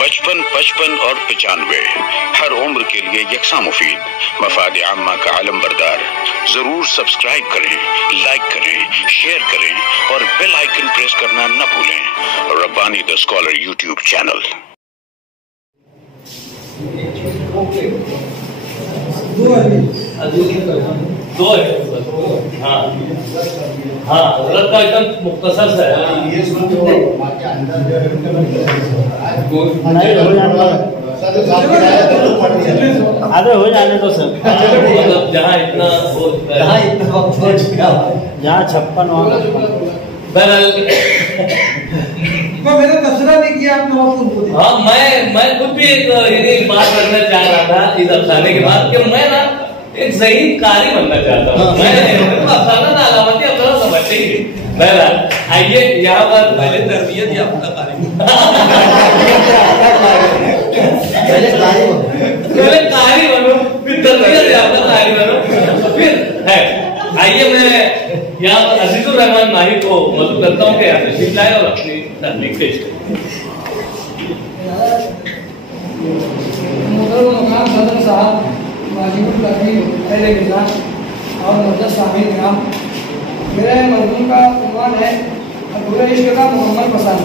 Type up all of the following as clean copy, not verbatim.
55 55 और 95 हर उम्र के लिए यकसा मुफीद, मफाद आम्मा का आलम बरदार। जरूर सब्सक्राइब करें, लाइक करें, शेयर करें और बेल आइकन प्रेस करना न भूलें। Rabbani the scholar YouTube channel. दो है। हाँ हाँ, हजरत का एकदम मुख्तसर सा है। आधे हो जाने तो सर, मतलब जहाँ इतना जहाँ 56 वहाँ बहरहाल मैंने तबसरा नहीं किया आपने। हाँ, मैं खुद भी एक यही बात करना चाह रहा था इस अफसाने के बाद कि मैं ना एक सही कारी बनना चाहता हूँ। मैं अफसाना ना अलामती अफसाना समझते ही। बहरहाल आइए यहाँ पर पहले तरबियत या आपका कारी पहले कारी बनो, फिर तरबियत या आपका कारी बनो, फिर है। आइए मैं यहाँ पर अजीजुर रहमान माही को मदद करता हूँ कि यहाँ तशरीफ लाए और अपनी तकनीक पेश करें। सदर साहब और मदद साहिब नाम, मेरे मजमून का उन्वान है अधूरे इश्क का मोहम्मद पसंद।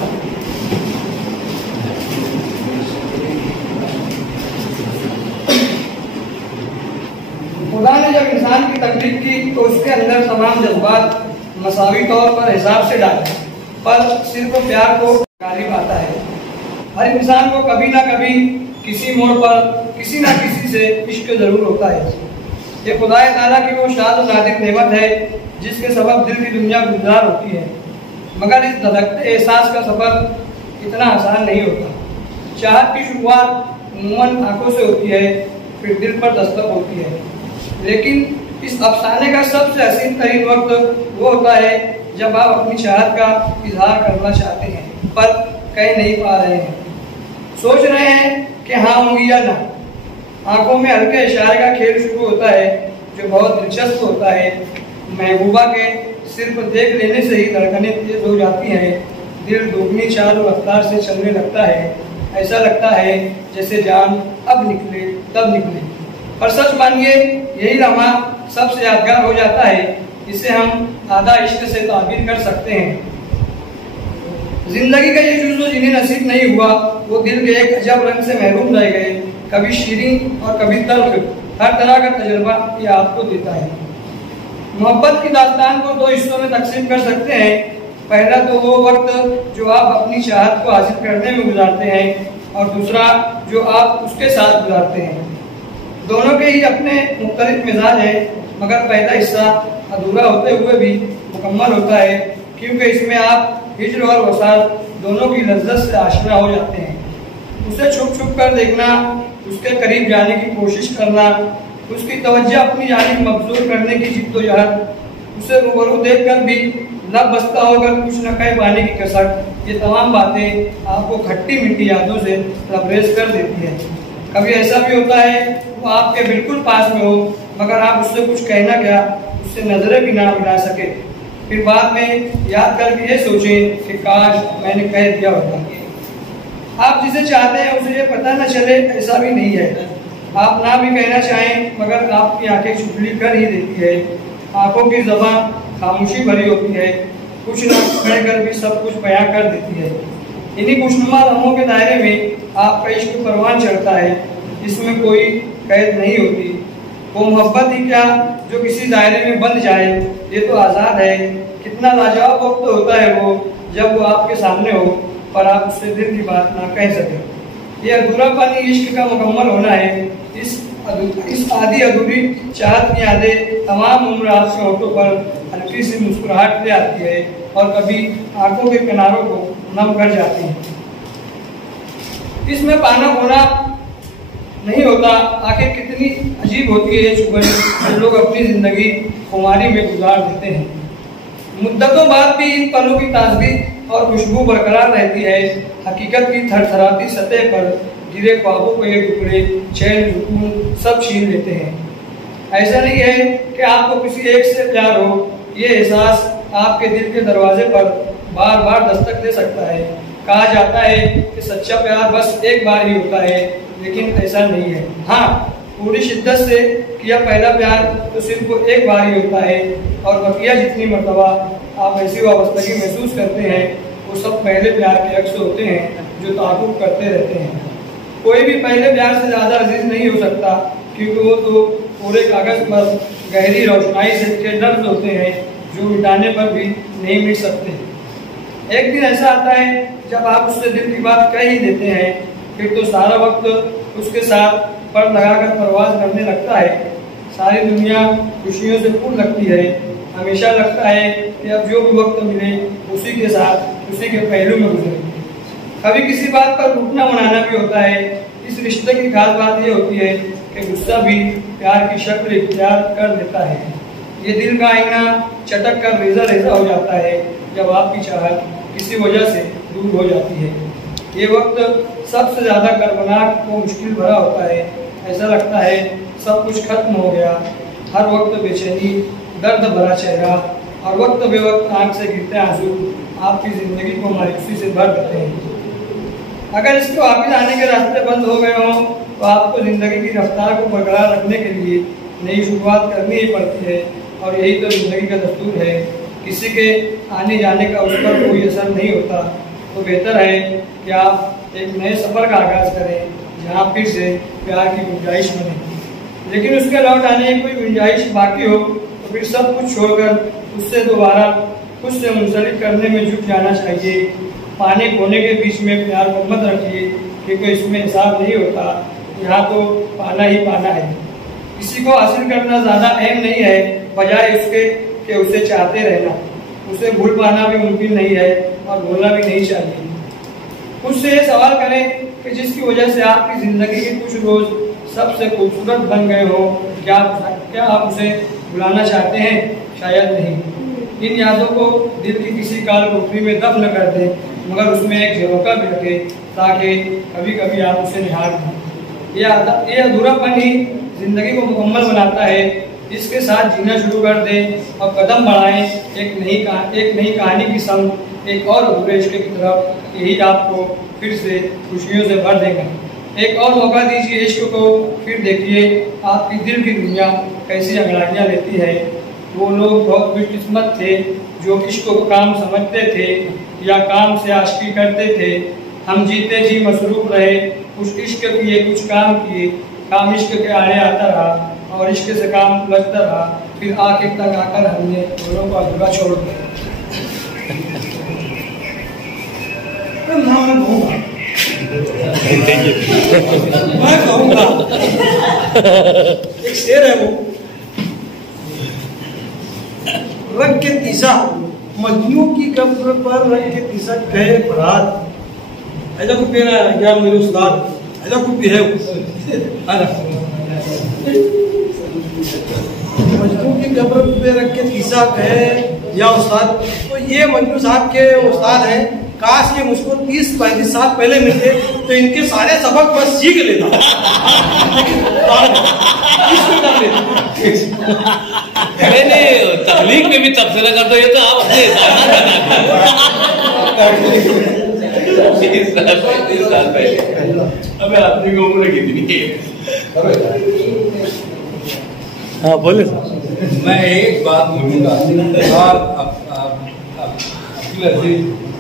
खुदा ने जब इंसान की तकलीफ की तो उसके अंदर तमाम जज्बात मसावी तौर पर हिसाब से डाले, पर सिर्फ प्यार को गालिब आता है। हर इंसान को कभी ना कभी किसी मोड़ पर किसी ना किसी से इश्क जरूर होता है। ये खुदा ताला की वो शाद और नादिर नेमत है जिसके सबब दिल की दुनिया गुलजार होती है, मगर इस धड़कते एहसास का सफर इतना आसान नहीं होता। चाहत की शुरुआत उम्मन आंखों से होती है, फिर दिल पर दस्तक होती है, लेकिन इस अफसाने का सबसे हसीन तरीन वक्त वो होता है जब आप अपनी चाहत का इजहार करना चाहते हैं पर कह नहीं पा रहे हैं। सोच रहे हैं कि हाँ होंगी या ना। आंखों में हल्के इशारे का खेल शुरू होता है जो बहुत दिलचस्प होता है। महबूबा के सिर्फ देख लेने से ही धड़कनें तेज हो जाती हैं, दिल दोगुनी चाल और रफ्तार से चलने लगता है। ऐसा लगता है जैसे जान अब निकले तब निकले। पर सच मानिए यही लम्हा सबसे यादगार हो जाता है, इसे हम आधा इश्क से ताबीर कर सकते हैं। जिंदगी का ये जुज़्व जिन्हें नसीब नहीं हुआ वो दिल के एक अजब रंग से महरूम रह गए। कभी शीरीन और कभी तल्ख, हर तरह का तजुर्बा ये आपको देता है। मोहब्बत की दास्तान को दो हिस्सों में तकसीम कर सकते हैं। पहला तो वो वक्त जो आप अपनी चाहत को हासिल करने में गुजारते हैं, और दूसरा जो आप उसके साथ गुजारते हैं। दोनों के ही अपने मुख्तलिफ मिजाज है, मगर पहला हिस्सा अधूरा होते हुए भी मुकम्मल होता है, क्योंकि इसमें आप हिज्र और वसाल दोनों की लज्जत से आशना हो जाते हैं। उसे छुप छुप कर देखना, उसके करीब जाने की कोशिश करना, उसकी तवज्जो अपनी जानिब मबजूर करने की जिद्दोजहद, उसे रूबरू देखकर भी लब बस्ता होकर कुछ न कह पाने की कसक, ये तमाम बातें आपको खट्टी मीठी यादों से लबरेज कर देती है। कभी ऐसा भी होता है वो आपके बिल्कुल पास में हो, मगर आप उससे कुछ कहना क्या, उससे नजरें भी ना मिला सके। फिर बाद में याद करके ये सोचें कि काश मैंने कह दिया होता। आप जिसे चाहते हैं उसे ये पता न चले, ऐसा भी नहीं है। आप ना भी कहना चाहें मगर आपकी आंखें चुगली कर ही देती है। आंखों की ज़बान खामोशी भरी होती है, कुछ न कहकर भी सब कुछ बयां कर देती है। इन्हीं खुशनुमा लम्हों के दायरे में आपका इश्क परवान चढ़ता है, इसमें कोई कैद नहीं होती। वो मोहब्बत ही क्या जो किसी दायरे में बंध जाए, ये तो आज़ाद है। कितना लाजवाब वक्त होता है वो जब वो आपके सामने हो पर आप उससे दिल की बात ना कह सके। ये अधूरापन ही इश्क का मुकम्मल होना है। इस आधी अधूरी चाहत की यादें तमाम उम्र आपके होठों पर हल्की सी मुस्कुराहट ले आती है और कभी आंखों के किनारों को नम कर जाती है। इसमें पाना होना नहीं होता। आखिर कितनी अजीब होती है ये चुभन जो लोग अपनी जिंदगी खुमारी में गुजार देते हैं। मुद्दतों बाद भी इन पलों की ताजगी और खुशबू बरकरार रहती है। हकीकत की थरथराती सतह पर गिरे ख्वाबों को ये टुकड़े चैन सुकून सब छीन लेते हैं। ऐसा नहीं है कि आपको किसी एक से प्यार हो, ये एहसास आपके दिल के दरवाजे पर बार बार दस्तक दे सकता है, कहा जाता है कि सच्चा प्यार बस एक बार ही होता है, लेकिन ऐसा नहीं है। हाँ, पूरी शिद्दत से किया पहला प्यार तो सिर्फ एक बार ही होता है, और बकिया जितनी मर्तबा आप ऐसी वाबस्तगी महसूस करते हैं वो सब पहले प्यार के अक्स होते हैं जो ताक़ुब करते रहते हैं। कोई भी पहले प्यार से ज़्यादा अजीज नहीं हो सकता, क्योंकि वो तो पूरे कागज़ पर गहरी रोशनाई से के लफ्ज़ होते हैं जो मिटाने पर भी नहीं मिट सकते। एक दिन ऐसा आता है जब आप उससे दिल की बात कह ही देते हैं, फिर तो सारा वक्त उसके साथ पर लगाकर परवाज करने लगता है। सारी दुनिया खुशियों से पूर्ण लगती है। हमेशा लगता है कि अब जो भी वक्त मिले उसी के साथ उसी के पहलू में गुजरे। कभी किसी बात पर रूठना मनाना भी होता है। इस रिश्ते की खास बात ये होती है कि गुस्सा भी प्यार की शक्ल इख्तियार कर लेता है। ये दिल का आईना चटक कर रेजा रेजा हो जाता है जब आपकी चाहत किसी वजह से दूर हो जाती है। ये वक्त सबसे ज़्यादा कर्मनाक व मुश्किल भरा होता है। ऐसा लगता है सब कुछ खत्म हो गया। हर वक्त बेचैनी, दर्द भरा चेहरा और वक्त बे वक्त आँख से गिरते आंसू आपकी ज़िंदगी को मायूसी से भर देते हैं। अगर इसके वापस आने के रास्ते बंद हो गए हों तो आपको ज़िंदगी की रफ्तार को बरकरार रखने के लिए नई शुरुआत करनी ही पड़ती है, और यही तो ज़िंदगी का दस्तूर है। किसी के आने जाने का उस पर कोई असर नहीं होता, तो बेहतर है कि आप एक नए सफ़र का आगाज़ करें जहाँ फिर से प्यार की गुंजाइश बने। लेकिन उसके लौट आने की कोई गुंजाइश बाकी हो तो फिर सब कुछ छोड़कर उससे दोबारा खुद से मुंसलिक करने में जुट जाना चाहिए। पाने खोने के बीच में प्यार को मत रखिए, क्योंकि इसमें हिसाब नहीं होता। यहाँ तो पाना ही पाना है। किसी को हासिल करना ज़्यादा अहम नहीं है, बजाय उसके कि उसे चाहते रहना। उसे भूल पाना भी मुमकिन नहीं है और भूलना भी नहीं चाहिए। खुद से ये सवाल करें कि जिसकी वजह से आपकी ज़िंदगी के कुछ रोज़ सबसे खूबसूरत बन गए हो, क्या आप उसे भुलाना चाहते हैं? शायद नहीं। इन यादों को दिल की किसी काल कोठरी में दफन कर दें, मगर उसमें एक झरोका भी रखें ताकि कभी कभी आप उसे निहार दें। ये अधूरापन ही जिंदगी को मुकम्मल बनाता है। इसके साथ जीना शुरू कर दें और कदम बढ़ाएं एक नई कहानी की संग, एक और अधूरे इश्क की तरफ। यही आपको फिर से खुशियों से भर देगा। एक और मौका दीजिए इश्क को, फिर देखिए आपकी दिल की दुनिया कैसी अंगड़ाइयाँ लेती है। वो लोग बहुत खुशकिस्मत थे जो इश्क को काम समझते थे या काम से आशिकी करते थे। हम जीते जी मसरूफ रहे, कुछ इश्क किए कुछ काम किए। काम इश्क के आड़े आता रहा और इश्क से काम लगता रहा, फिर आखिर तक आकर हमने दोनों को अधूरा छोड़ दिया। मैं कहूँगा एक शेर है, वो रंग के तीसा मजनू की कब्र पर रंग के तीसा कहे बरात। ऐसा कुछ कहना है क्या मेरे उस्ताद? ऐसा कुछ भी है मजनू की कब्र पे रख के तीसा कहे या उस्ताद। तो ये मजनू साहब के उस्ताद हैं। काश ये मुझको 30-35 साल पहले मिलते तो इनके सारे सबक बस सीख लेता, लेकिन नहीं तबलीग में भी तबसरा कर दो। ये तो आप अपने साल पहले अबे आपकी उम्र कितनी है? हाँ बोले। मैं एक बात बोलूंगा और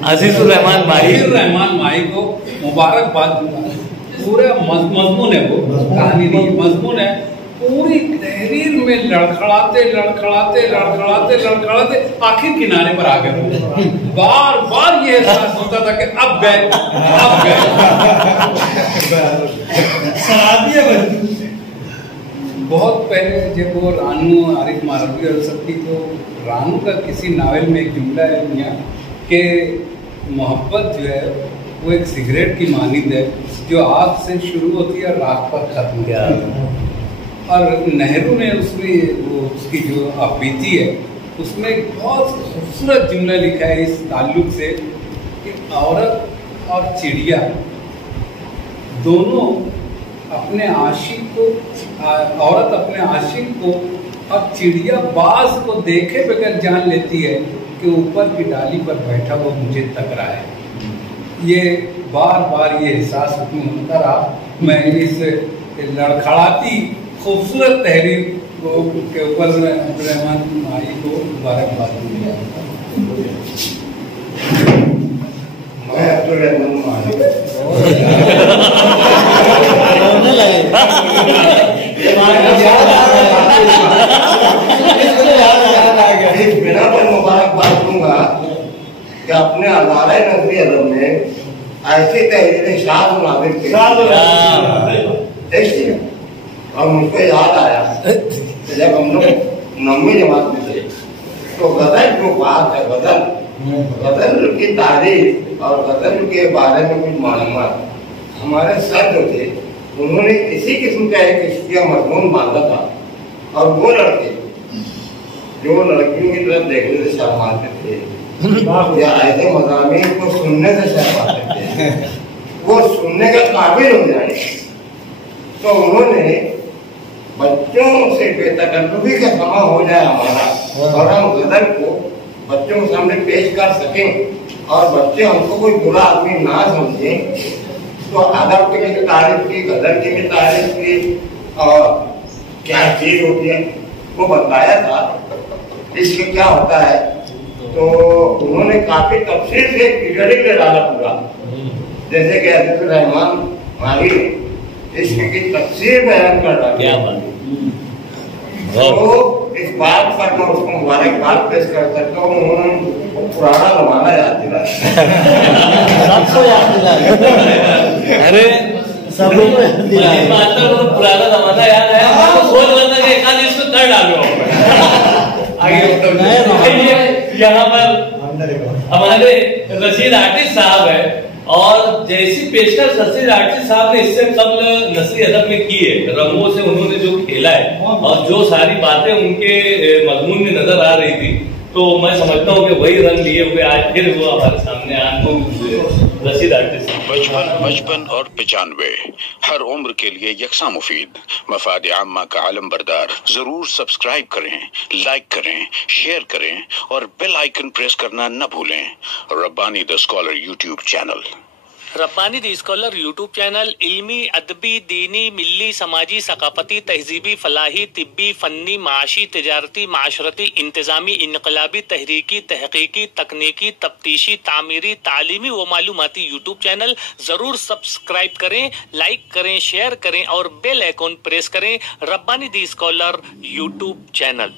अजीजुर रहमान माई को मुबारकबाद दूंगा। पूरा मजमून है, वो कहानी नहीं मजमून है। पूरी तहरीर में लड़खड़ाते आखिर किनारे पर आ गए। बार बार ये एहसास होता था कि अब गए। बहुत पहले जब वो रानू आरिफ मारवी और सबकी, तो रानू का किसी नावल में एक जुमला है मियाँ कि मोहब्बत जो है वो एक सिगरेट की मानिंद है जो आग से शुरू होती है और राख पर खत्म होती है। और नेहरू ने उसमें वो उसकी जो आपबीती है उसमें एक बहुत खूबसूरत जुमला लिखा है इस ताल्लुक से कि औरत और चिड़िया दोनों अपने आशिक को, औरत अपने आशिक को और चिड़िया बाज को देखे बगैर जान लेती है कि ऊपर की डाली पर बैठा वो मुझे तक रहा है। ये बार बार ये एहसास उसमें होता रहा। मैं इस लड़खड़ाती खूबसूरत तहरीर के ऊपर मैं अब्दुर्रहमान माही को मुबारकबाद दूंगा। मैं अब्दुर्रहमान माही बिना पर मुबारकबाद दूंगा कि अपने अदारे नजरी अदब में ऐसी तहरीरें शाद नादिर थे। और मुझको याद आया जब हम लोग 9वीं जमात में थे तो गजल जो बात है, गजल की तारीफ और गजल के बारे में कुछ मालूमात हमारे सर जो थे उन्होंने इसी किस्म का एक इश्किया मजमून बांधा था। और वो लड़के जो लड़कियों की तरफ देखने से शर्माते थे या ऐसे मज़ामीन को सुनने से शर्माते थे, वो सुनने का काबिल हो जाए तो उन्होंने बच्चों से बेतकल्लुफी का समा हो जाए हमारा और हम गजल को बच्चों के सामने पेश कर सकें और बच्चे हमको कोई बुरा आदमी ना समझें। तो अदब की भी तारीफ की, गजल की भी तारीफ की और क्या चीज होती है वो बताया था, इसके क्या होता है। तो उन्होंने काफी तफसील से पीरियडिक ले डाला पूरा, जैसे कि अब्दुर्रहमान माही इसकी तफसीर बयान कर डाली। तो इस बात पर मैं उसको मुबारकबाद पेश कर सकता हूँ। उन्होंने पुराना जमाना याद दिलाया। सबको याद दिलाया। अरे सबको पुराना जमाना याद है, सोच रहा था कि एक आध इसमें कर डालो आगे। यहाँ पर हमारे रशीद आर्टिस्ट साहब है और जैसी पेशकश रशीद आर्टिस्ट साहब ने इससे कबल नस्री अदब में की है, रंगों से उन्होंने जो खेला है और जो सारी बातें उनके मजमून में नजर आ रही थी, तो मैं समझता हूँ कि वही रंग लिए हुए आज फिर वो हमारे सामने रशीद आर्टिस्ट। 55 और 95 हर उम्र के लिए यकसा मुफीद मफाद आम्मा का आलम बरदार। जरूर सब्सक्राइब करें, लाइक करें, शेयर करें और बेल आइकन प्रेस करना न भूलें। Rabbani the scholar YouTube channel. Rabbani the scholar YouTube channel इल्मी, अदबी, दीनी, मिल्ली, समाजी, सकाफती, तहजीबी, फलाही, तिब्बी, फन्नी, माशी, तिजारती, माशरती, इंतजामी, इनकलाबी, तहरीकी, तहकीकी, तकनीकी, तफ्तीशी, तामीरी, तालीमी व मालूमाती यूट्यूब चैनल। जरूर सब्सक्राइब करें, लाइक करें, शेयर करें और बेल आइकन प्रेस करें। Rabbani the scholar YouTube channel.